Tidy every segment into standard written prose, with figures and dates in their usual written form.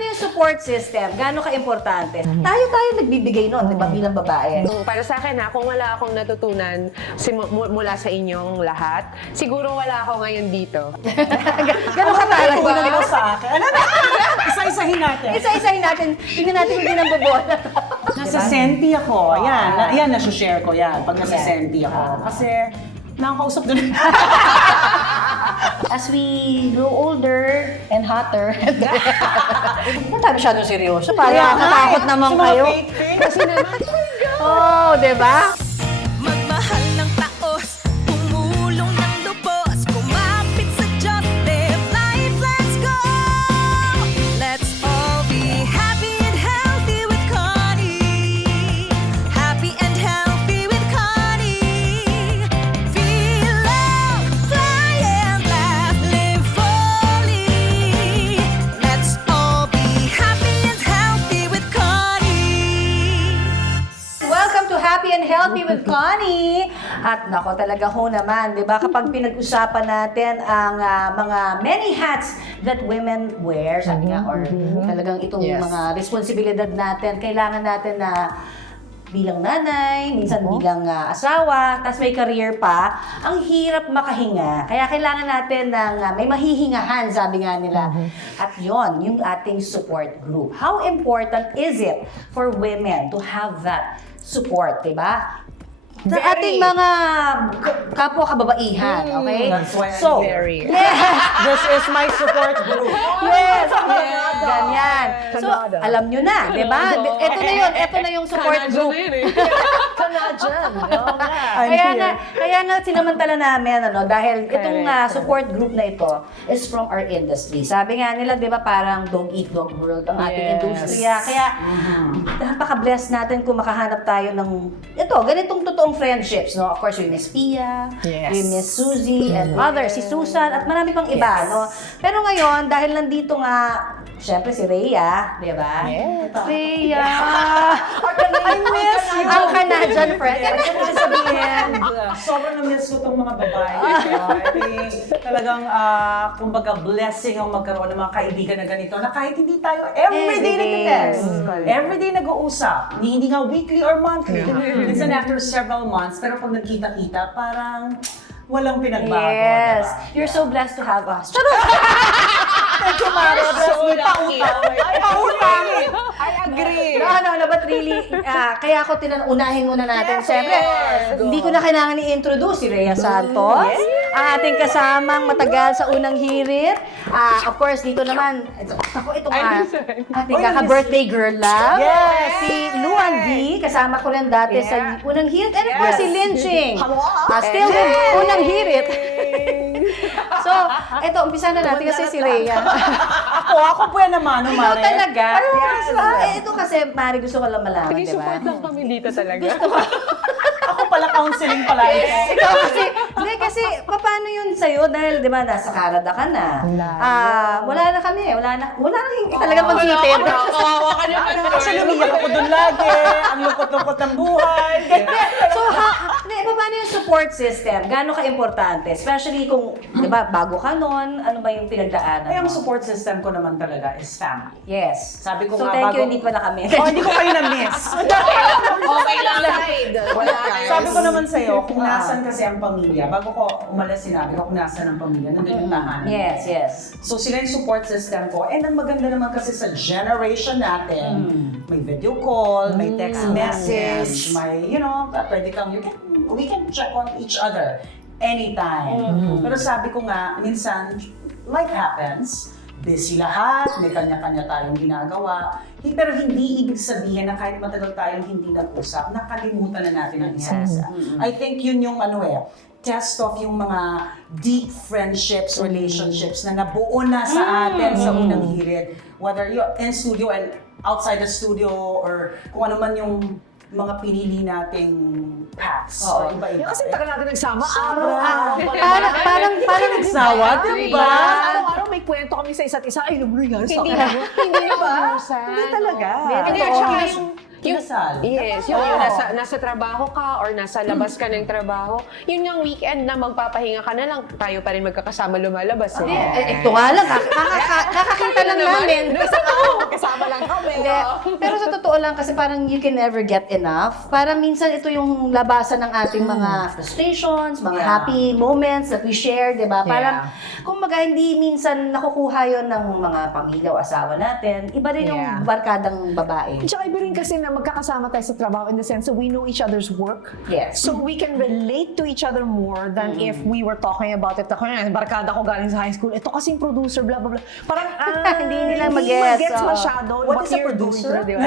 paano yung support system? Gaano ka-importante? Tayo nagbibigay nun, di ba, bilang babae? Para sa akin kung wala akong natutunan mula sa inyong lahat, siguro wala ako ngayon dito. Gaano ka tayo? Ikaw sa akin. Ano na? Isa-isahin natin. Isa-isahin natin. Tingnan natin kung hindi nang bobola. Nasa senti ako. Yan, nasa-share ko yan. Pag nasa senti ako. Kasi, nakakausap doon. As we grow older and hotter, hindi tayo masyadong seryoso. Parang natakot naman kayo. Kasi naman, Oh, di ba? Magmahal ng taos, tumulong ng lubos, kumapit sa Diyos, live life, let's go! Let's all be happy and healthy with Connie. Happy and healthy with Connie. Feel love, fly and laugh, live fully. Let's all be happy and healthy with Connie. Welcome to Happy and Healthy with Connie! At nako talaga ho naman, di ba? Kapag pinag-usapan natin ang mga many hats that women wear, sabi nga, or talagang itong mga responsibilidad natin, kailangan natin na bilang nanay, minsan bilang asawa, tapos may career pa, ang hirap makahinga. Kaya kailangan natin ng may mahihingahan, sabi nga nila. At yon yung ating support group. How important is it for women to have that support, diba? Sa ating mga kapwa kababaihan, okay? That's why I'm So, here. yes! This is my support group. Yes! Ganyan. So, alam nyo na, di ba? Ito na yung support group. Canadian. Kaya nga sinamantala namin, dahil itong support group na ito is from our industry. Sabi nga nila, di ba, parang dog eat dog world ang ating industriya. Kaya, napaka-blessed natin kung makahanap tayo ng, ganitong totoong friendships, no? Of course, we miss Pia, we miss Suzy, and others, si Susan, at marami pang iba, no? Pero ngayon, dahil nandito nga, syempre si Rhea, di ba? Rhea! I miss you. Ang Canadian friend. Ano ko sabihin? Sobrang na-miss ko itong mga babae. Talagang, kumbaga, blessing ang magkaroon ng mga kaibigan na ganito na kahit hindi tayo everyday nag-text, everyday nag-uusap, hindi nga weekly or monthly. Minsan after several months, pero pag nagkita-kita, parang walang pinagbago. Yes. Diba? You're so blessed to have us. Charot! Thank you, Mara. Pautang. I agree. No, but really, kaya ako unahin muna natin. Siyempre, hindi ko na kailangan i-introduce si Rhea Santos, ang ating kasamang matagal sa unang hirit. Of course, dito naman, ito nga, ating kaka-birthday girl love. Yes. Si Luan D, kasama ko rin dati sa unang hirit. And of course, si Lynching. Still with unang hirit. So, ito, umpisa na natin kasi si Rhea. Ako po yan naman, Ikaw Mare. talaga? Ito kasi, Mari, gusto ko lang malaman, di ba? Support lang kami dito talaga. Ako pala counseling pala ito. Ikaw kasi, paano yun sa'yo? Dahil, di ba, nasa Canada ka na. Wala na kami. Wala na talagang pag-sitid. Kawawa ka naman. Kasi lumiyak ako doon lagi. Ang lungkot-lungkot ng buhay. So, paano yung support system? Gaano ka-importante? Especially kung, di ba, bago ka nun, ano ba yung pinagdaanan Ay, ang mo? support system ko naman talaga is family. Yes. Sabi ko so, nga, thank you, bago- hindi pala kami. Hindi ko kayo na-miss. Okay lang side. Wala tayo. Sabi ko naman sa'yo, kung nasan kasi ang pamilya, bago ko umalis sinabi ko kung nasan ang pamilya, nandun yung tahanan. Yes. So sila yung support system ko. And ang maganda naman kasi sa generation natin, may video call, may text message, may, pwede kang, we can check on each other anytime. Pero sabi ko nga, minsan, life happens, busy lahat, may kanya-kanya tayong ginagawa. Pero hindi ibig sabihin na kahit matagal tayong hindi nag-usap, nakalimutan na natin ang isa't isa. I think yun yung test of yung mga deep friendships, relationships na nabuo na sa atin sa unang hirit. Whether you're in studio and outside the studio or kung ano man yung mga pinili nating paths or iba-iba. Kasi tagal natin nagsama. Parang nagsawa, diba? Araw-araw may kwento kami sa isa't isa. Ay, nangyari sa akin. Hindi ba? Hindi talaga. Hindi, at saka yung Kinasal. Yes, yung nasa trabaho ka or nasa labas ka ng trabaho, yun yung weekend na magpapahinga ka na lang, tayo pa rin magkakasama lumalabas. ito nga lang, kakakita lang namin. Pero sa totoo lang, kasi parang you can never get enough. Parang minsan ito yung labasan ng ating mga frustrations, mga happy moments that we share, di ba? Parang, kumbaga, hindi minsan nakukuha yon ng mga pamilya o asawa natin. Iba rin yung barkadang babae. Tsaka iba rin kasi na magkakasama tayo sa trabaho in the sense that we know each other's work. Yes. So we can relate to each other more than if we were talking about it. Ako yan, barkada ko galing sa high school. Ito kasing producer, blah, blah, blah. Parang, Hindi nila mag-gets, mag-gets oo. masyado. What is a you're going producer? through, di ba?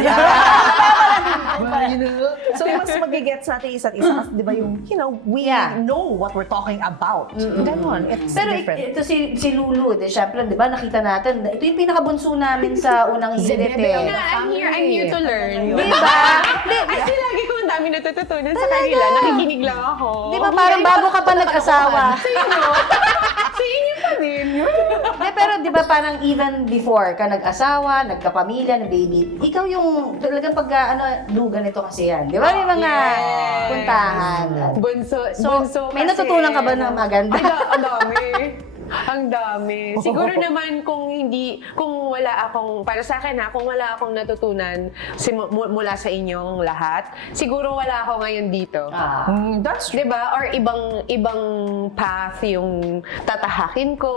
So mas magigets natin isa't isa kasi di ba yung, we know what we're talking about. Ganon. It's Pero different. ito si Lulu, syempre, di ba, nakita natin, ito yung pinakabunso namin sa unang hirit eh. I'm here to learn. Di ba? Kasi lagi ko ang dami natututunan sa kanila. Nakikinig lang ako. Di ba, parang bago ka pa nag-asawa. Sa inyo pa din. Di, pero di ba parang even before ka nag-asawa, nagkapamilya, na baby, ikaw yung talagang lugan ito kasi yan. Di ba? May mga puntahan. Bunso May kasi. natutunan ka ba ng maganda? Ang dami. Ang dami. Siguro naman kung wala akong, para sa akin kung wala akong natutunan mula sa inyong lahat, siguro wala ako ngayon dito. That's true. 'Di ba? Or ibang path yung tatahakin ko.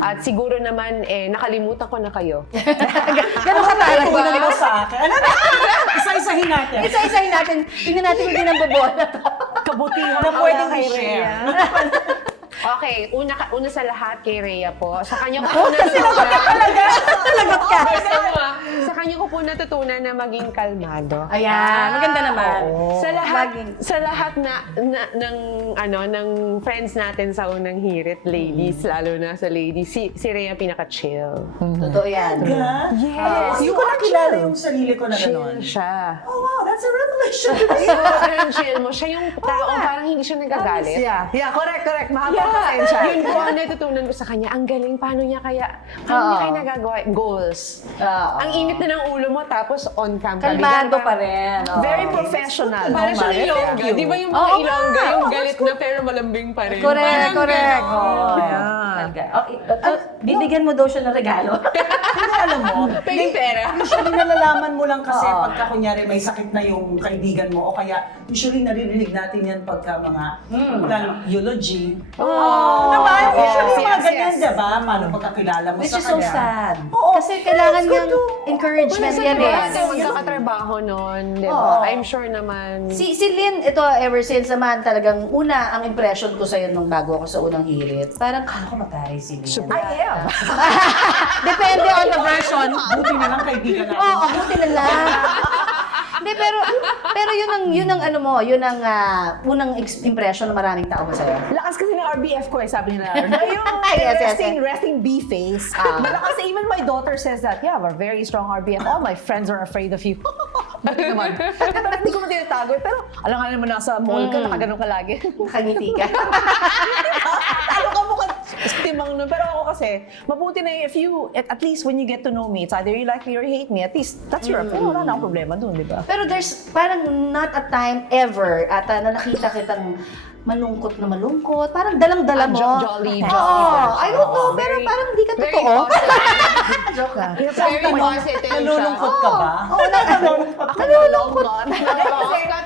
At siguro naman nakalimutan ko na kayo. Ganun ka talaga. Pinaligaw sa akin. Ano na? Isa-isahin natin. Isa-isahin natin. Tingnan natin kung hindi nang bobola to. Kabutihan Na pwedeng kay i-share. Rhea. Okay, una sa lahat kay Rhea po. Sa kanya ko po natutunan. Talagot ka. Sa kanya ko po natutunan na maging kalmado. Ayan, maganda naman. Sa lahat ng friends natin sa unang hirit, ladies, lalo na sa ladies, si Rhea pinaka-chill. Totoo yan. Yes. Hindi ko nakilala yung sarili ko na gano'n. Chill siya. Oh wow, that's a revelation. Sobrang chill mo. Siya yung tao, parang hindi siya nagagalit. Yeah, correct. Mahaba pasensya. Yun po ang natutunan ko sa kanya. Ang galing, paano niya kaya nagagawa? Goals. Ang init na ng ulo mo, tapos on cam ka. Kalmado pa rin. Oo. Very professional. Para siyang Mama. Ilongga. Di ba yung mga Ilongga, yung galit na pero malambing pa rin? Correct. Oo. Ayan. Bibigyan mo daw siya ng regalo. Hindi alam mo. Pwede pera. Usually nalalaman mo lang kasi pagka kunyari may sakit na yung kaibigan mo o kaya usually naririnig natin yan pagka mga eulogy. Naman, usually mga ganyan, diba? Paano pagkakilala mo Which sa is so kanya. sad. Oo, Kasi kailangan it's good niyang to- encouragement Sa yan diba, eh. magkakatrabaho nun, di Oo. ba? I'm sure naman. Si Lynn, ito ever since naman talagang ang impression ko sa'yo nung bago ako sa unang hirit, parang kala ko matay si Lynn. I am. Depende on the version. Buti na lang kaibigan natin. Oo, buti na lang. Hindi, pero yun ang ano mo, yun ang unang impression ng maraming tao mo sa'yo. Lakas kasi ng RBF ko sabi nila. Yung Yes. resting B face. Malakas even my daughter says that, you have a very strong RBF. All my friends are afraid of you. Buti naman. Pero hindi ko mo tinatago. Pero alam nga naman nasa mall ka, nakaganon ka lagi. Nakangiti ka. Talo ka mo ka timang nun. Pero ako kasi, mabuti na if you, at least when you get to know me, it's either you like me or you hate me, at least that's your opinion. Wala na akong problema dun, di ba? Pero there's parang not a time ever ata na nakita kitang malungkot na malungkot. Parang dalang-dala mo. Jolly Oo. I don't know, pero Very- parang di ka very totoo. positive. Joke lang. Very positive siya. Nalulungkot ka ba? Oo, nalulungkot. Nalulungkot.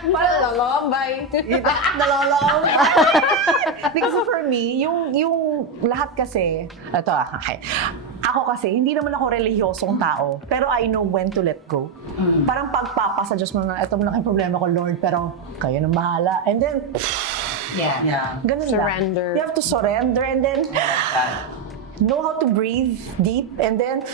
Nalolombay. Nalolong. Because for me, yung lahat kasi, ako kasi, hindi naman ako relihiyosong tao, pero I know when to let go. Parang pagpapasa Diyos mo na, ito mo lang yung problema ko, Lord, pero kayo nang bahala. And then, Yeah. ganun Surrender. lang. You have to surrender and then know how to breathe deep and then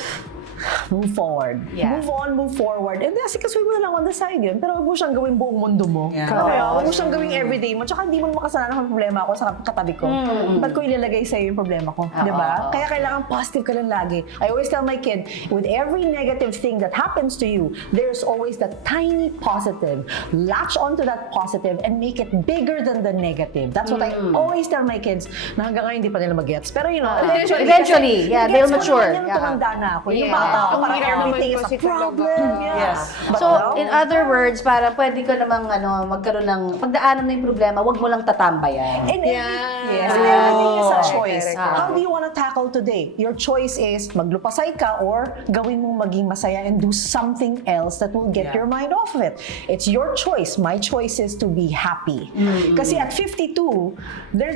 move forward. Yeah. Move on, move forward. And then, kasi mo na lang on the side yun. Pero huwag mo siyang gawin buong mundo mo. Yeah. Huwag mo siyang gawing everyday mo. Tsaka hindi mo makasalanan kung problema ako sa katabi ko. Ba't ko ilalagay sa'yo yung problema ko? Di ba? Kaya kailangan positive ka lang lagi. I always tell my kid, with every negative thing that happens to you, there's always that tiny positive. Latch onto that positive and make it bigger than the negative. That's what I always tell my kids na hanggang ngayon hindi pa nila mag-gets. Pero you know, Eventually, yeah, they'll gets ko mature. naman yung Yeah. tumanda na ako. Yung Yeah. Ang Parang hirap naman everything is kasi a problem. talaga. Yeah. Yes. But So, now, in other words, parang pwede ka namang magkaroon ng, pagdaanan mo yung problema, wag mo lang tatambayan. And Yeah. and everything is a Correct, choice. correct. How do you want to tackle today? Your choice is maglupasay ka or gawin mong maging masaya and do something else that will get your mind off of it. It's your choice. My choice is to be happy. Kasi at 52,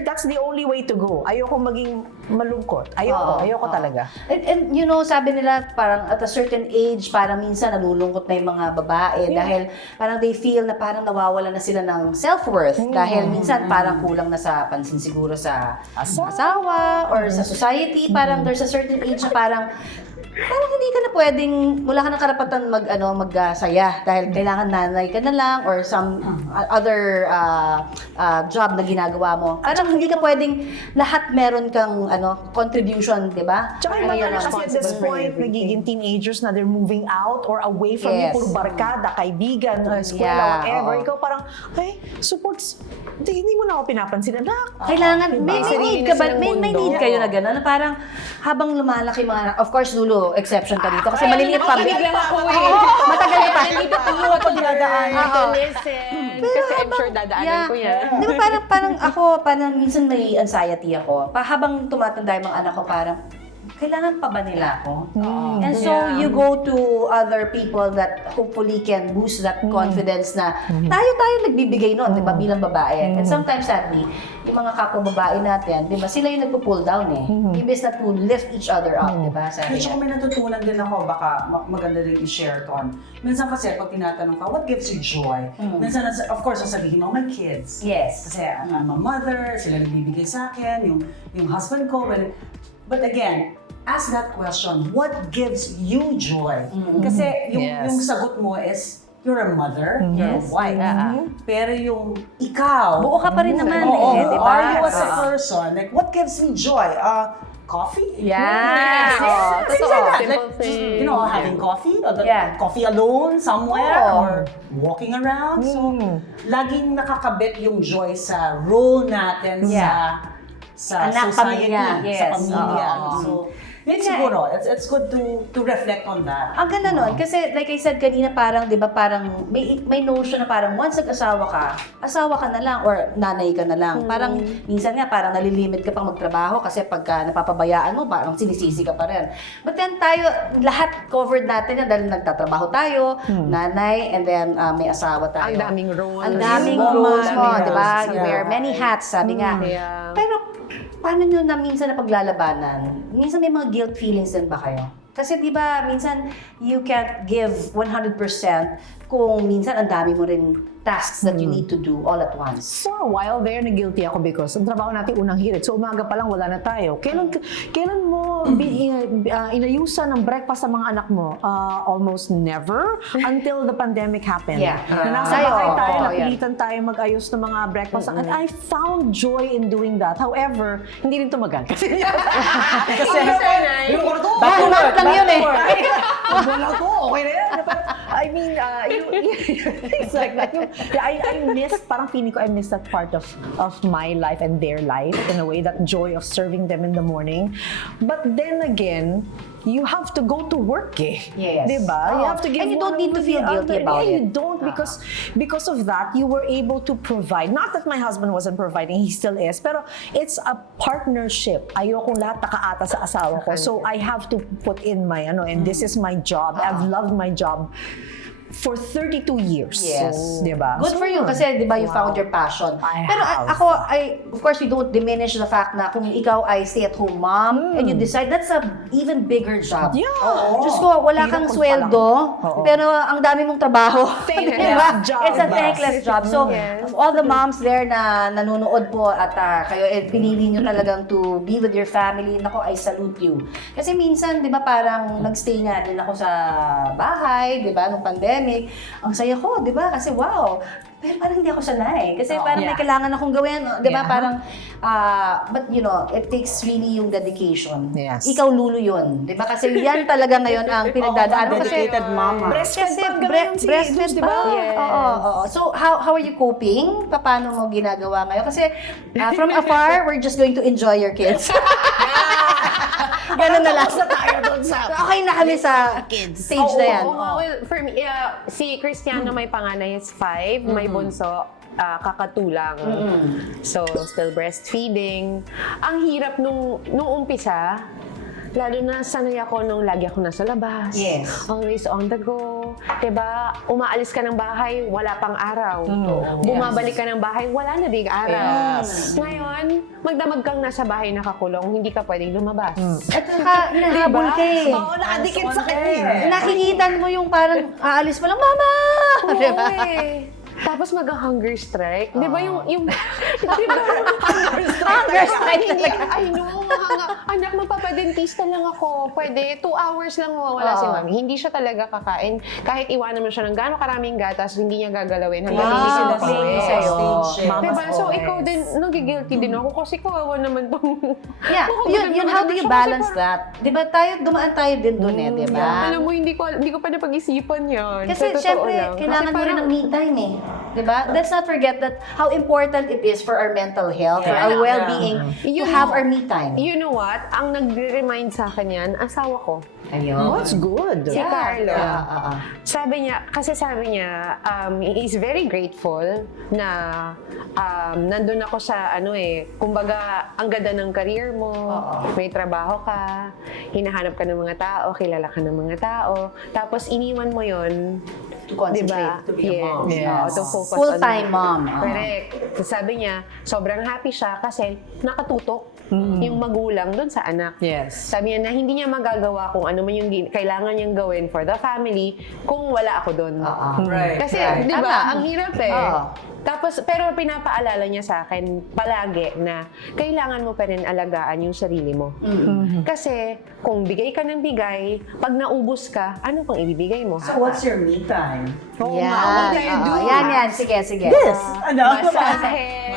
that's the only way to go. Ayoko maging malungkot. Ayoko talaga. And you know, sabi nila parang at a certain age, parang minsan nalulungkot na yung mga babae dahil parang they feel na parang nawawala na sila ng self-worth dahil minsan parang kulang na sa pansin siguro sa asawa or sa society. Parang there's a certain age na parang hindi ka na pwedeng, wala ka na karapatan magsaya dahil kailangan nanay ka na lang or some other job na ginagawa mo. Parang hindi ka pwedeng lahat meron kang contribution, di ba? Tsaka yung mga Ayun, kasi at this point, nagiging teenagers na they're moving out or away from you, Yes. puro barkada, kaibigan, eskwela, Yeah, whatever. oo. Ikaw parang, ay, supports, hindi mo na ako pinapansin. Anak, Kailangan, may Sarili need ka ba? silang May mundo. need kayo na gano'n? Na parang habang lumalaki mga, of course, Lulu, exception ka dito. Kasi maliliit pa. Makinig lang ako eh. Matagal pa. Nandito pa ako pag dadaan. Oo. Listen. Kasi I'm sure dadaanan ko yan. Di ba parang ako, parang minsan may anxiety ako. Habang tumatanda yung mga anak ko, parang, kailangan pa ba nila ako? And so, you go to other people that hopefully can boost that confidence na tayo nagbibigay nun, di ba, bilang babae. And sometimes, sadly, yung mga kapwa babae natin, di ba, sila yung nagpo-pull down eh. Imbes na to lift each other up, di ba? Sabi Medyo niya. kung may natutunan din ako, baka maganda rin i-share ko. Minsan kasi, pag tinatanong ka, what gives you joy? Minsan, of course, sasabihin mo, my kids. Yes. Kasi I'm a mother, sila nagbibigay sa akin, yung husband ko. But again, ask that question, what gives you joy? Kasi yung sagot mo is, you're a mother, you're a Yes. wife. Pero yung ikaw, Buo ka pa rin naman oo, eh, di who ba? are you as a person? Like, what gives me joy? Coffee? Yes. Oo, Things totoo. like that. Simple Like, just, thing. having coffee, or Yeah. coffee alone somewhere, Oo. or walking around. So, laging nakakabit yung joy sa role natin Yeah. sa Anak, society, pamilya. sa Yes. pamilya. Oo. So, Yun nga siguro, it's good to reflect on that. Ang ganda nun, kasi like I said kanina, parang, di ba, parang may notion na parang once nag-asawa ka na lang or nanay ka na lang. Parang minsan nga parang nalilimit ka pang magtrabaho kasi pagka napapabayaan mo, parang sinisisi ka pa rin. But then tayo, lahat covered natin yan dahil nagtatrabaho tayo, nanay, and then may asawa tayo. Ang daming roles. Ang daming Woman, roles mo, yes. di ba? You Yeah. wear many hats, sabi nga. Yeah. Pero, paano nyo na minsan na paglalabanan? Minsan may mga guilt feelings din ba kayo? Kasi di ba minsan you can't give 100% kung minsan ang dami mo rin tasks that you need to do all at once. for a while there, na-guilty ako because ang trabaho natin unang hirit. So umaga pa lang wala na tayo. Kailan mo inayusan ng breakfast sa mga anak mo? Almost never until the pandemic happened. Yeah. Na nasa Tayo, bahay tayo, oo, napilitan tayo mag-ayos ng mga breakfast. And I found joy in doing that. However, hindi rin tumagal. Kasi Back to work lang yun eh. wala ko, okay na yan. I mean, it's like that. I miss, parang feeling ko, I miss that part of my life and their life in a way, that joy of serving them in the morning. But then again, you have to go to work eh. Yes. Diba? You Oo. have to give And you don't one need to over the feel guilty other. about Yeah, you it. don't because of that, you were able to provide. Not that my husband wasn't providing, he still is. Pero it's a partnership. Ayokong lahat nakaata sa asawa ko. So I have to put in my, and this is my job. I've loved my job for 32 years. Yes. Diba? Good for you kasi 'di ba you found your passion. I Pero have. of course we don't diminish the fact na kung ikaw ay stay-at-home mom and you decide that's a even bigger job. Yeah. Diyos ko, wala Hirap kang kung sweldo, Oo. pero ang dami mong trabaho. Thankless Diba? job. It's a thankless job. So, of all the moms there na nanonood po at kayo pinili nyo talagang to be with your family, nako, I salute you. Kasi minsan, di ba, parang nagstay nga din ako sa bahay, di ba, nung pandemic. Ang saya ko, di ba? Kasi wow, pero parang hindi ako sanay. Kasi parang may kailangan akong gawin, di ba? Yeah. Parang, but it takes really yung dedication. Yes. Ikaw, Lulu yun. Di ba? Kasi yan talaga ngayon ang pinagdadaanan. Kasi, dedicated mama. Breastfed kasi pa, ganun si breastfed Jesus, ba? diba? Yes. Oo. So, how are you coping? Paano mo ginagawa ngayon? Kasi from afar, we're just going to enjoy your kids. Ganun na lang. Tapos na tayo doon sa... Okay na kami sa stage na yan. Oo, well, for me, si Cristiano may panganay is 5, may bunso, kakatulang. So, still breastfeeding. Ang hirap nung umpisa, lalo na sanay ako nung lagi ako nasa labas. Yes. Always on the go. Diba? Umaalis ka ng bahay, wala pang araw. Bumabalik ka ng bahay, wala na ding araw. Ngayon, magdamag kang nasa bahay nakakulong, hindi ka pwedeng lumabas. At saka, hinahabol ka eh. Oo, nakadikit sa kanya eh. Nakikita mo yung parang aalis mo lang, Mama! Oo, Diba? eh. Tapos mag-hunger strike. Di ba yung di ba? Hunger strike Hindi, talaga. I know. Anak, magpapadentista lang ako. Pwede, 2 hours lang mawawala si mami. Hindi siya talaga kakain. Kahit iwanan mo siya ng gano'ng karaming gatas, hindi niya gagalawin hanggang hindi Wow, sila thank you pauwi. sa'yo. Diba? So, ikaw din, nagigilty din ako kasi kawawa naman tong... Yeah, yun how do you balance that? Di ba dumaan tayo din dun eh, di ba? Alam mo, hindi ko pa napag-isipan yan. Kasi Sa totoo syempre, lang. kailangan Kasi mo rin parang- ng me time eh. Diba? Let's not forget that how important it is for our mental health, for our well-being, to have our me time. You know what? Ang nagre-remind sa akin yan, asawa ko. Ayun. That's good. Si Carlo. Yeah. Sabi niya, he is very grateful na nandun ako sa kumbaga, ang ganda ng career mo, may trabaho ka, hinahanap ka ng mga tao, kilala ka ng mga tao, tapos iniwan mo yon, To concentrate, diba? to be a mom. Yes. Yes. To focus Full-time on mom. Correct. So, sabi niya, sobrang happy siya kasi nakatutok yung magulang doon sa anak. Yes. Sabi niya na hindi niya magagawa kung ano man yung kailangan niyang gawin for the family kung wala ako doon. Right. Kasi, right. di ba, Tama. ang hirap eh. Oo. Tapos, pero pinapaalala niya sa akin palagi na kailangan mo pa rin alagaan yung sarili mo. Kasi, kung bigay ka ng bigay, pag naubos ka, ano pang ibibigay mo? So what's your me time? Yan. what do you do? Yan. Sige. This! Ano? Masahe.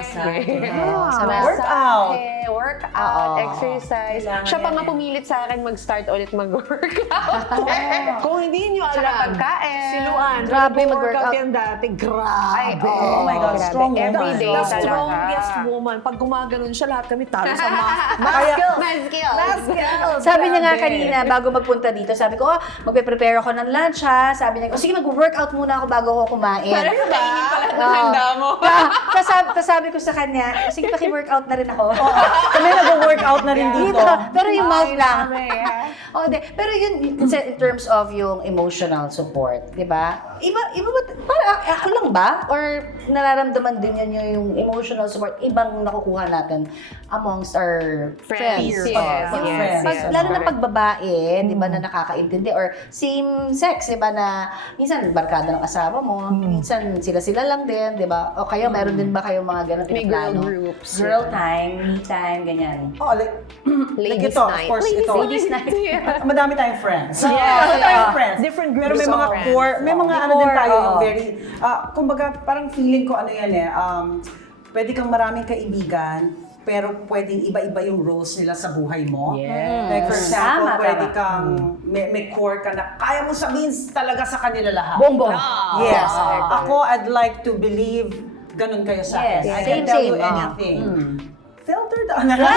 Workout. Workout, Oo. exercise. Kailangan Siya pa yan nga eh. pumilit sa akin mag-start ulit mag-workout. Kung hindi nyo Tsaka alam, pagkain. si Luan, Grabe nag-workout mag-workout. yan dati. Grabe. Ay, Oh my God, grabe. strong woman. Every day The talaga. strongest woman. Pag gumaganon siya, lahat kami talo sa math Kaya- skills. Maskills. Math skills. Sabi niya nga Grabe. kanina, bago magpunta dito, sabi ko, magpe-prepare ako ng lunch ha. Sabi niya, sige, mag-workout muna ako bago ako kumain. Parang kainin ko lahat ng handa mo. Tapos sabi ko sa kanya, sige, paki-workout na rin ako. Kami nag-workout na rin dito. Pero yung mouth Ay, lang. dami, ha? Pero yun, in terms of yung emotional support, di ba? Iba ba, parang ako lang ba? Or nararamdaman din yan yung emotional support, ibang nakukuha natin amongst our friends. Yes, Yung yes, lalo na pag babae, di ba, na nakakaintindi, or same sex, di ba, na minsan barkada ng asawa mo, minsan sila-sila lang din, di ba? O kayo, meron din ba kayong mga ganun May girl pinaplano? groups. Girl time, me time, ganyan. Oh, like Ladies ito, night. of course, ito. Ladies night. Madami tayong friends. Yeah. Madami tayong friends. Different Pero groups may mga of friends. core, may mga May ano din core, tayo yung oo. very, kumbaga parang feeling ko ano yan pwede kang maraming kaibigan, pero pwedeng iba-iba yung roles nila sa buhay mo. Yes. Like for example, Tama, pwede tama. kang, may core ka na kaya mo sabihin talaga sa kanila lahat. Bongbong. Yes. Oo. Ako, I'd like to believe ganun kayo sa akin. Yes. I Same, can tell you same. anything. Filtered on na lang.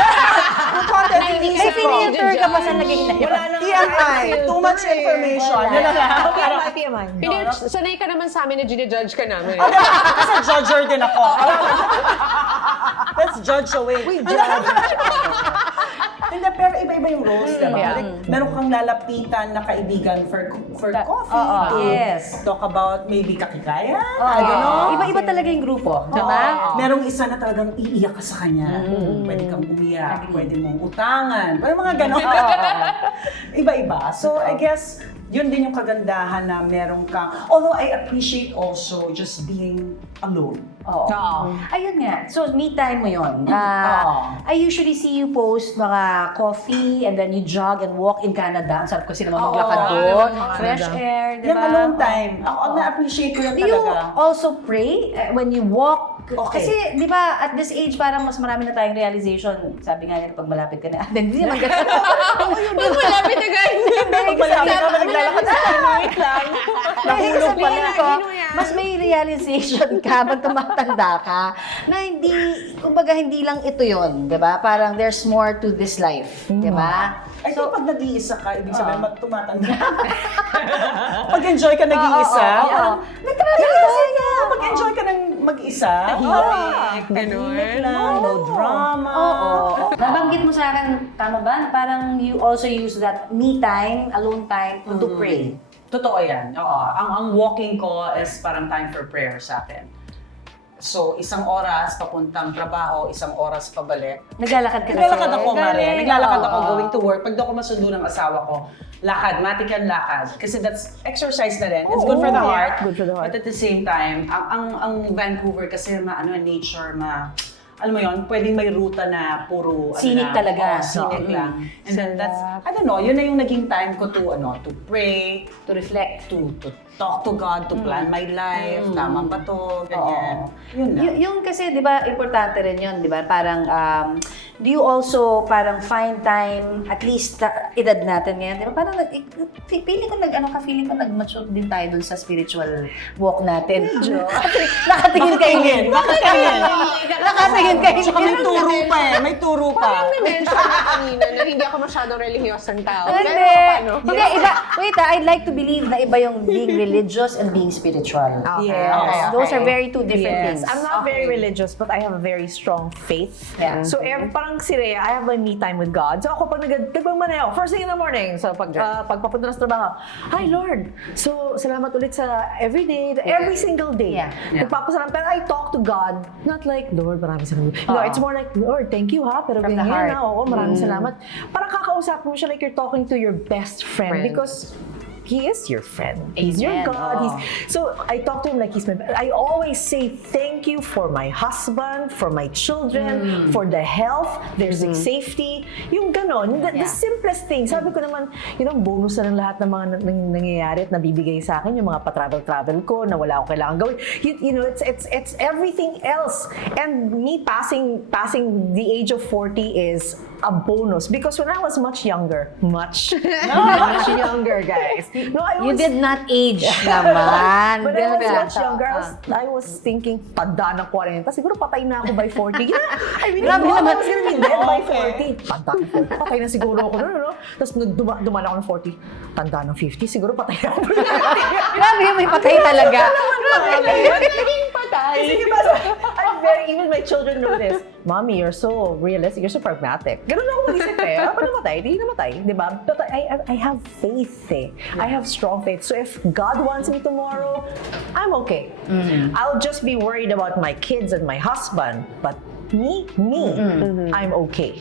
Yung content May isip ko. filter ka pa sa naging Wala nang TMI, too much information. Yun na lang. Parang, TMI. Hindi, sanay ka naman sa amin na ginijudge ka namin. kasi judger din ako. Let's judge away. We judge. Hindi, pero iba-iba yung roles, diba? Like, meron kang lalapitan na kaibigan for coffee. Yes. Talk about maybe kakikayan. I don't know. Iba-iba talaga yung grupo, di ba? Merong isa na talagang iiyak ka sa kanya. Pwede kang umiyak, pwede mong utangan. Parang mga ganon. Iba-iba. So, I guess, yun din yung kagandahan na meron kang, although I appreciate also just being alone. Oo. Ayun nga. So, me time mo yun. Oo. I usually see you post mga coffee and then you jog and walk in Canada. Ang sarap kasi naman maglakad doon. Fresh air, di Yung ba? alone time. Ako, na-appreciate ko yun Do you talaga. also pray when you walk? Okay. Kasi, di ba, at this age, parang mas marami na tayong realization. Sabi nga nila, pag malapit ka na. Hindi naman ganun. Pag malapit na guys. Pag malapit ka, naglalakad sa wait lang. Nahulog Sabihin pala. ko, mas may realization ka pag tumatanda ka na hindi, kumbaga hindi lang ito yon, di ba? Parang there's more to this life, di ba? I think pag nag-iisa ka, ibig sabihin tumatanda. Pag-enjoy ka nag-iisa. Pag-enjoy ka ng mag-isa. Tahimik lang, no drama. Nabanggit mo sa akin, tama ba? Parang you also use that me time, alone time, to pray. Totoo yan. Oo. Ang walking ko is parang time for prayer sa akin. So, isang oras papuntang trabaho, isang oras pabalik. Naglalakad ka Naglalakad ako, Mare. Galing. Naglalakad Oo. ako going to work. Pag daw ko masundo ng asawa ko, lakad, matikan lakad. Kasi that's exercise na rin. It's good for the heart. Good for the heart. But at the same time, ang Vancouver kasi nature, alam mo yon, pwedeng may ruta na puro Scenic talaga. Scenic lang. And then that's, I don't know, yun na yung naging time ko to pray, To reflect. to talk to God, to plan my life, tama ba to, ganyan. Yun na. Yung kasi, di ba, importante rin yun, di ba? Parang, do you also parang find time, at least edad natin ngayon, di ba? Parang, feeling ko nag-mature din tayo dun sa spiritual walk natin. Nakatingin kayo din. Nakatingin kayo Tsaka may turo pa eh, may turo pa. Parang na-mention na kanina na hindi ako masyadong relihiyosang tao. Hindi. Pero paano? Hindi, iba. Wait, I'd like to believe na iba yung being religious and being spiritual. Yes. Okay. Those are very two different Yes. things. I'm not very religious, but I have a very strong faith. Yeah. So, parang si Rhea, I have my me time with God. So, ako pag nagmamaneho, first thing in the morning, so pag papunta na sa trabaho, hi Lord! So, salamat ulit sa everyday, every single day. Yeah. Nagpapasalamat. Pero I talk to God, not like, Lord, maraming salamat. No, it's more like, Lord, thank you ha, pero From the ganyan heart. na, oo, maraming salamat. Parang kakausap mo siya like you're talking to your best friend. Because He is your friend. He's your Amen. God. So I talk to him like he's my. I always say thank you for my husband, for my children, for the health, their safety. Yung ganon, the simplest thing. Sabi ko naman, bonus na ng lahat ng mga nangyayari at nabibigay sa akin, yung mga pa-travel ko, na wala akong kailangan gawin. It's everything else. And me passing the age of 40 is a bonus because when I was much younger, much younger, guys. No, You did not age naman. When I was Talaga. much younger, I was thinking, tanda ng 40. Siguro patay na ako by 40. I mean, Grabe I naman. was gonna be dead by 40. Tanda ng 40. Patay na siguro ako noon, no? Tapos dumaan ako ng 40. Tanda ng 50. Siguro patay na ako. Grabe, may patay talaga. Naging patay. Kasi diba, even my children know this. Mommy, you're so realistic. You're so pragmatic. Ganun ako mag-isip eh. Ako namatay, di namatay. Diba? But I have faith eh. I have strong faith. So if God wants me tomorrow, I'm okay. I'll just be worried about my kids and my husband. But me, I'm okay.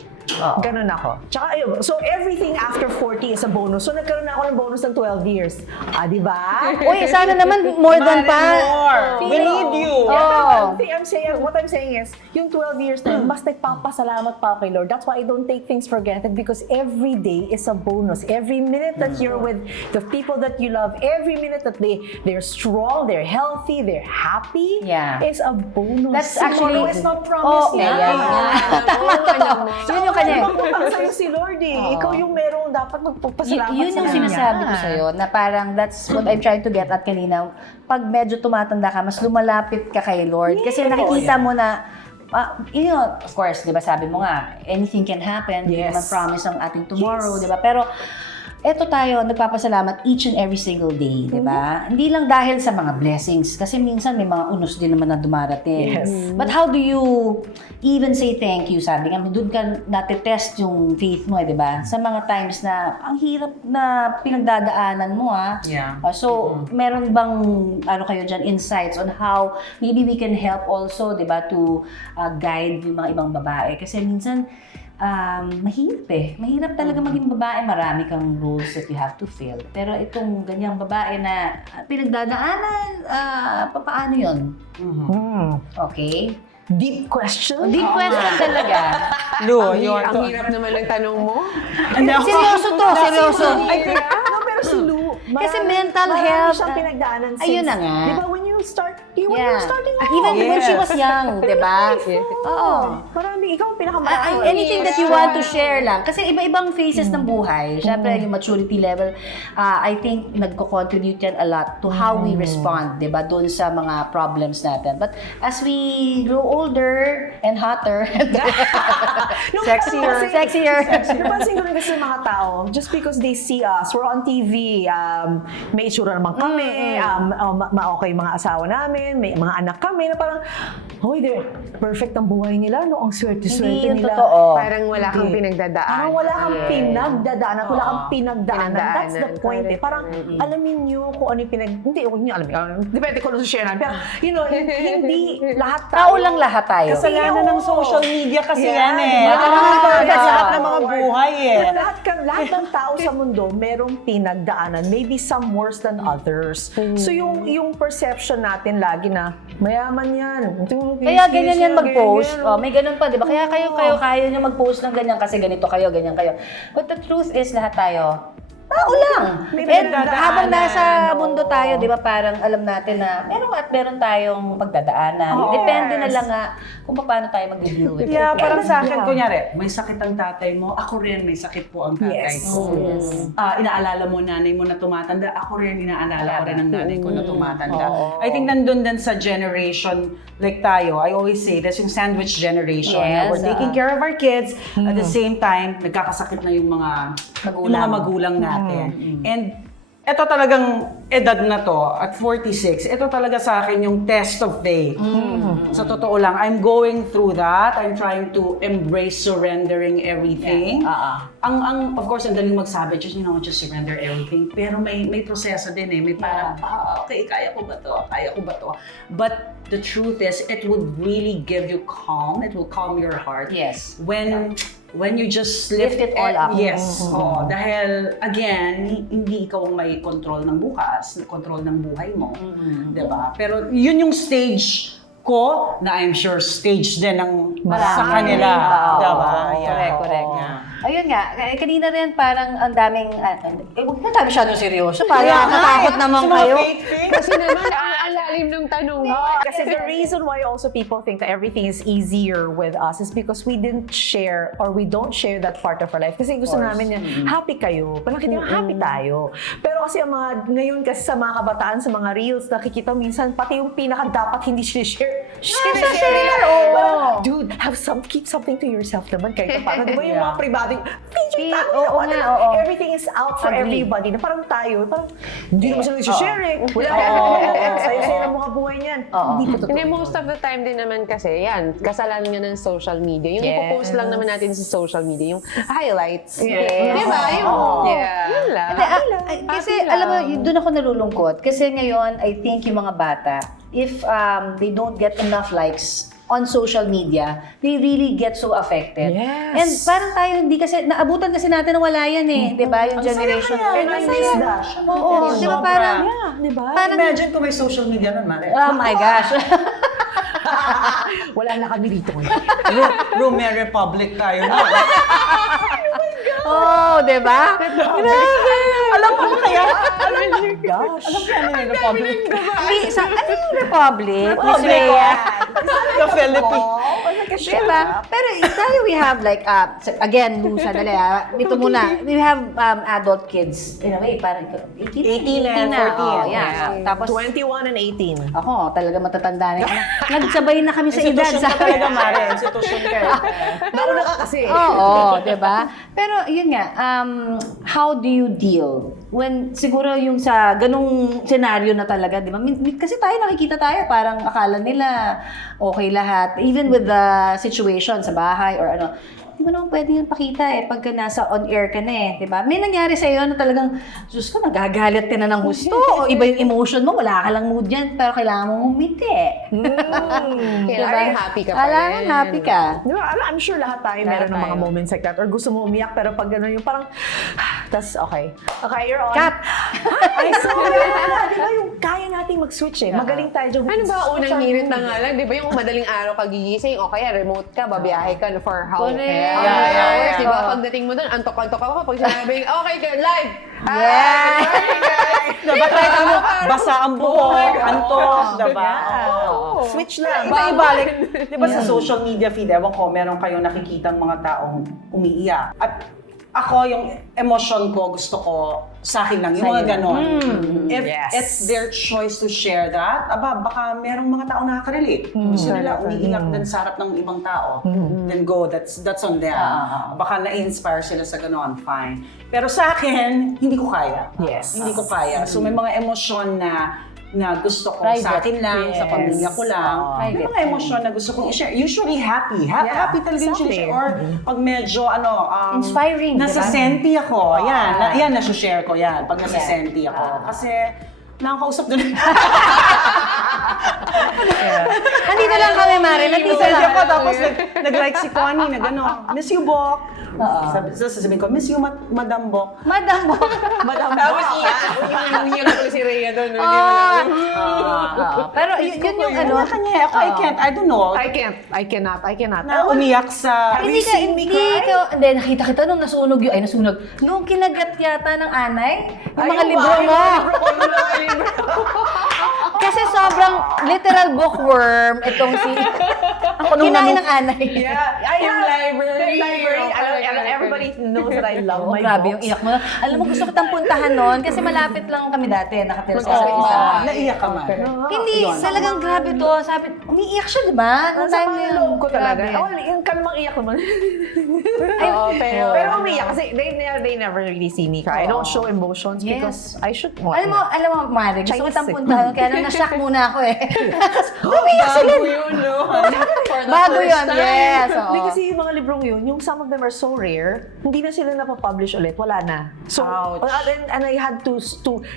Ganun ako. Tsaka ayun, so everything after 40 is a bonus. So nagkaroon na ako ng bonus ng 12 years. Di ba? Uy, sana naman more than pa. More. We need you. Oh. What I'm saying is, yung 12 years na yun, mas nagpapasalamat pa ako kay Lord. That's why I don't take things for granted because every day is a bonus. Every minute that you're with the people that you love, every minute that they're strong, they're healthy, they're happy, Yeah. is a bonus. That's actually- Tomorrow is not promised. Oh, yeah. Tama to. Yun yung kanya. Ibang sa'yo si Lord eh. Ikaw yung merong dapat magpapasalamat Yun sa yung Kanya. sinasabi ko sa'yo, na parang that's what I'm trying to get at kanina. Pag medyo tumatanda ka, mas lumalapit ka kay Lord. Kasi nakikita mo na, of course, di ba sabi mo nga, anything can happen. Hindi Yes. naman promise ang ating tomorrow, di ba? Pero, eto tayo, nagpapasalamat each and every single day, di ba? Hindi lang dahil sa mga blessings, kasi minsan may mga unos din naman na dumarating. Yes. But how do you even say thank you? Sabi nga, doon ka natitest yung faith mo, di ba? Sa mga times na ang hirap na pinagdadaanan mo, Yeah. So, meron bang, kayo dyan, insights on how maybe we can help also, di ba, to guide yung mga ibang babae? Kasi minsan, mahirap eh. Mahirap talaga maging babae. Marami kang roles that you have to fill. Pero itong ganyang babae na pinagdadaanan, paano yun? Okay? Deep question. Deep question talaga. Lu, Ang hirap naman ng tanong mo. Seryoso to, seryoso. No, pero si Lou, Kasi mental health, siyang pinagdaanan since, ayun na nga. Di ba, when you when you're starting off. Even when she was young, di ba? Oo. Maraming, ikaw ang pinakamalaki. Anything that you want to share lang. Kasi iba-ibang phases ng buhay. Siyempre, yung maturity level, I think nagko-contribute yan a lot to how we respond, di ba, doon sa mga problems natin. But as we grow older and hotter, sexier. Napansin ko rin kasi mga tao, just because they see us, we're on TV, may itsura naman kami, okay mga asawa namin, may mga anak kami, na parang, hoy, perfect ang buhay nila, no? Ang swerte-swerte Hindi yun nila. totoo. Parang wala kang pinagdadaan. Parang wala kang pinagdadaanan, wala kang pinagdaanan. That's the Pinagdaanan, point eh. correct. Parang alamin nyo kung ano yung hindi, huwag nyo alamin. Depende kung ano sa share namin. Pero, hindi lahat Tao lang lahat tayo. Kasalanan ng social media kasi yan eh. diba? Lahat ng mga buhay eh. Lahat ng tao sa mundo merong pinagdaanan. Maybe some worse than others. So yung perception natin lagi na mayaman yan. Kaya ganyan yan mag-post. May ganun pa, di ba? Kaya kaya nyo mag-post ng ganyan kasi ganito kayo, ganyan kayo. But the truth is, lahat tayo, tao lang. May And pinagdadaanan, habang nasa mundo tayo, di ba, parang alam natin na meron tayong pagdadaanan. Depende na lang nga kung paano tayo mag-deal with it. Yeah, parang sa akin, kunyari, may sakit ang tatay mo, ako rin may sakit po ang tatay Yes. ko. Inaalala mo nanay mo na tumatanda, ako rin inaalala ko rin ang nanay ko na tumatanda. I think nandun din sa generation like tayo, I always say, that's yung sandwich generation. Yes, We're taking care of our kids, at the same time, nagkakasakit na yung mga magulang natin. And ito talagang edad na to, at 46, ito talaga sa akin yung test of faith. Sa totoo lang, I'm going through that. I'm trying to embrace surrendering everything. Of course, ang daling magsabi, just surrender everything. Pero may proseso din eh. May parang, okay, kaya ko ba to? But the truth is, it would really give you calm. It will calm your heart. Yes. When you just Lift it all up. Yes. Dahil, again, hindi ikaw ang may control ng bukas, control ng buhay mo. Diba? Pero yun yung stage ko, na I'm sure stage din ng sa kanila. Diba? Correct. Ayun nga, kanina rin parang ang daming, huwag na tayo masyadong seryoso. Parang nakatakot naman kayo. Kasi naman, ang lalim ng tanong mo. Kasi the reason why also people think that everything is easier with us is because we didn't share or we don't share that part of our life. Kasi gusto namin yan, happy kayo. Panakita happy tayo. Pero kasi ang mga, ngayon kasi sa mga kabataan, sa mga reels, nakikita minsan, pati yung pinaka dapat hindi share. Share! Oo. Dude, keep something to yourself naman. Kahit paano, di ba yung mga pribadong, Oo nga, oo. everything is out for Agree. everybody. Na parang tayo, parang, hindi naman sila share eh. Wala sayo-sayo ng mga buhay niyan. Hindi ko totoo. Hindi, most of the time din naman kasi, yan, kasalanan nga ng social media. Yung ipopost lang naman natin sa social media, yung highlights. Di ba? Yun lang. Kasi alam mo, doon ako nalulungkot. Kasi ngayon, I think yung mga bata, if they don't get enough likes on social media, they really get so affected. Yes. And parang tayo, hindi kasi, naabutan kasi natin na wala yan eh. Di ba? Yung generation. And I miss that. Oo. Di ba parang, Di ba? parang, Imagine kung may social media nun, Mare. oh my gosh. Wala na kami dito. Roomie Republic tayo na. Oh, di ba? Grabe. Alam mo kaya? Gosh. Alam mo ano yung Republic? Ano yung Republic? Miss Republic Rhea? The Philippines. Diba? Pero tayo we have like, again, Lusa, dali ito muna. We have adult kids. In a way, parang 18 and 14. Oh, yeah. Tapos, 21 and 18. ako, talaga matatanda na. Nagsabay na kami sa edad. Institusyon ka talaga, Mare. Institusyon ka. Nauna ka kasi. Oo, diba? Pero yun nga, how do you deal when siguro yung sa ganung senaryo na talaga, di ba? Kasi nakikita tayo, parang akala nila okay lahat. Even with the situation sa bahay or ano, di mo naman pwede yung pakita eh pagka nasa on-air ka na eh, di ba? May nangyari sa'yo na talagang, Diyos ko, nagagalit ka na ng gusto. O iba yung emotion mo, wala ka lang mood yan, pero kailangan mong umiti. Kailangan happy ka pa Kailangan rin. happy ka. Di ba? I'm sure lahat tayo meron ng mga tayo. moments like that. Or gusto mo umiyak, pero pag gano'n yung parang, tas okay. Okay, you're on. Cut! Ay, sorry. Di ba yung kaya nating mag-switch eh. Magaling tayo dyan. Ano ba, unang hirit na nga lang, di ba yung madaling araw ka gigising, o kaya remote ka, babiyahe ka for how? Correct. Hours, di ba? Pagdating mo doon, antok-antok ako, pag sinabing, okay, live! Yeah! Dapat basa ang buhok, antok, diba? Switch lang. Iba-iba, like, di ba sa social media feed, ewan ko, meron kayong nakikitang mga taong umiiyak. At ako, yung emosyon ko, gusto ko sa akin lang, yung mga ganon. If it's their choice to share that, baka merong mga taong nakaka-relate. Gusto nila umiiyak din sa harap ng ibang tao. Then go, that's on them. Baka na-inspire sila sa ganon, fine. Pero sa akin, hindi ko kaya. Yes. Hindi ko kaya. So may mga emosyon na gusto ko sa akin lang, sa pamilya ko lang. May mga emosyon na gusto kong i-share. Usually happy. Happy talaga yung exactly. share. Or pag medyo, Inspiring, nasa diba? senti ako. Yan, nasa-share ko yan. Pag nasa senti ako. Kasi, nakakausap doon. Nandito lang kami, Mare. Nandito Senti lang. ako, tapos nag-like si Connie na gano'n. Miss you, Bok. Sasabihin ko, miss you, Madam Bok. Madam Bok. Tapos iyak ko si Rhea doon. Pero yun yung ano. Kanya, ako, I don't know. I cannot. Na umiyak sa... Hindi nakita kita nung nasunog nung kinagat yata ng anay, yung mga libro mo. Kasi sobrang literal bookworm itong si... Kinain ng anay. Yung library. Everybody knows that I love my Grabe yung books. iyak mo. Alam mo, gusto kitang puntahan noon kasi malapit lang kami dati, nakatira sa isa't isa. Naiyak ka man. Hindi, talagang grabe to. Sabi, umiiyak siya, di ba? Nung time na yun. loob ko talaga. Grabe. Oh, yung kalmang iyak naman. Pero Pero umiyak kasi they never really see me cry. I don't show emotions Yes. because I should. Alam mo, Mari, gusto Chinese kitang eh. puntahan. Kaya nang na-shock muna ako eh. Umiiyak sila. yun, no? Bago yun, yes. oo. Hindi kasi yung mga librong yun, yung some of them are so rare, hindi na sila napapublish ulit. Wala na. So, and I had to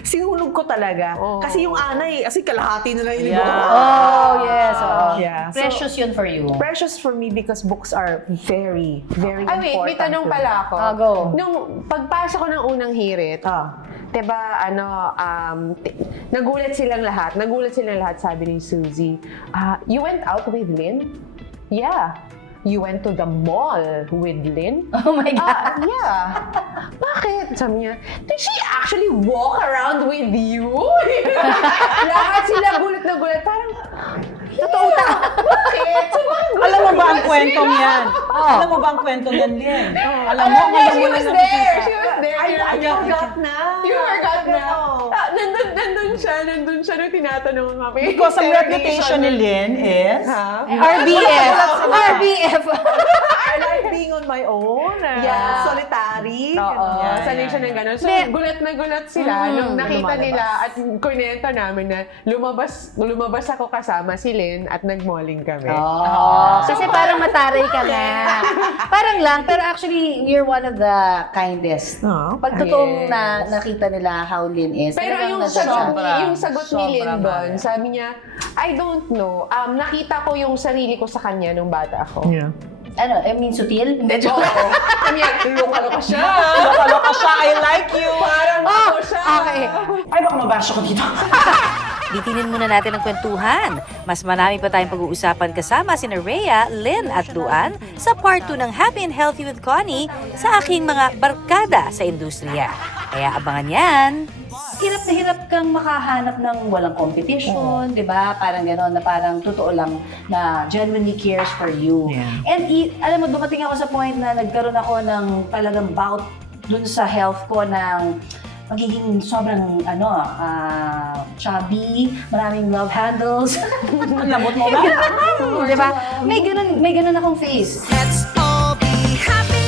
sinulog ko talaga. Kasi yung anay, kasi kalahati na lang yung libro. Oh, yes. oo. Yeah. So, Precious yun for you. precious for me because books are very, very Ay, wait, important. may tanong to me. pala ako. Go. Nung pagpasok ko ng unang hirit, diba, nagulat silang lahat, sabi ni Suzy, you went out with Lynn? Yeah. You went to the mall with Lynn? Oh my God. Yeah. Bakit? Sabi niya, did she actually walk around with you? Lahat sila gulat na gulat. Parang, totoo ta. Bakit? So, Alam mo ba ang kwentong yan? Alam mo ba ang kwentong yan, Lynn? Alam mo, ngayon she mo was lang there. nakikita. She was there. I forgot na. You forgot na. Oo. Nandun siya nung tinatanong kami. Because ang reputation ni Lynn is... RBF. RBF. I like being on my own. Yeah. Solitary. Oo, ganun. sanay siya ng gano'n. So, Hindi. gulat na gulat sila nung nakita nila at kunento namin na lumabas ako kasama si Lynn at nag-malling kami. Kasi parang mataray ka na. Parang lang, pero actually, you're one of the kindest. Pag totoong nakita nila how Lynn is. Pero talagang yung nandyan sagot siya. ni Lynn doon, sabi niya, I don't know. Nakita ko yung sarili ko sa kanya nung bata ako. Yeah. Ano, I mean, sutil? Hindi, joke. Sabi niya, loka-loka siya. Loka-loka siya, I like you! Parang ako siya. Okay. Ay, baka mabasyo ko dito. Bitinin muna natin ang kwentuhan. Mas marami pa tayong pag-uusapan kasama sina Rhea, Lynn at Luan sa part 2 ng Happy and Healthy with Connie sa aking mga barkada sa industriya. Kaya abangan yan! Hirap na hirap kang makahanap ng walang competition, di ba? Parang gano'n, na parang totoo lang na genuinely cares for you. Yeah. And alam mo, dumating ako sa point na nagkaroon ako ng talagang bout dun sa health ko ng magiging sobrang chubby, maraming love handles. Ang lamot mo ba? Di ba? May ganun akong face. Let's all be happy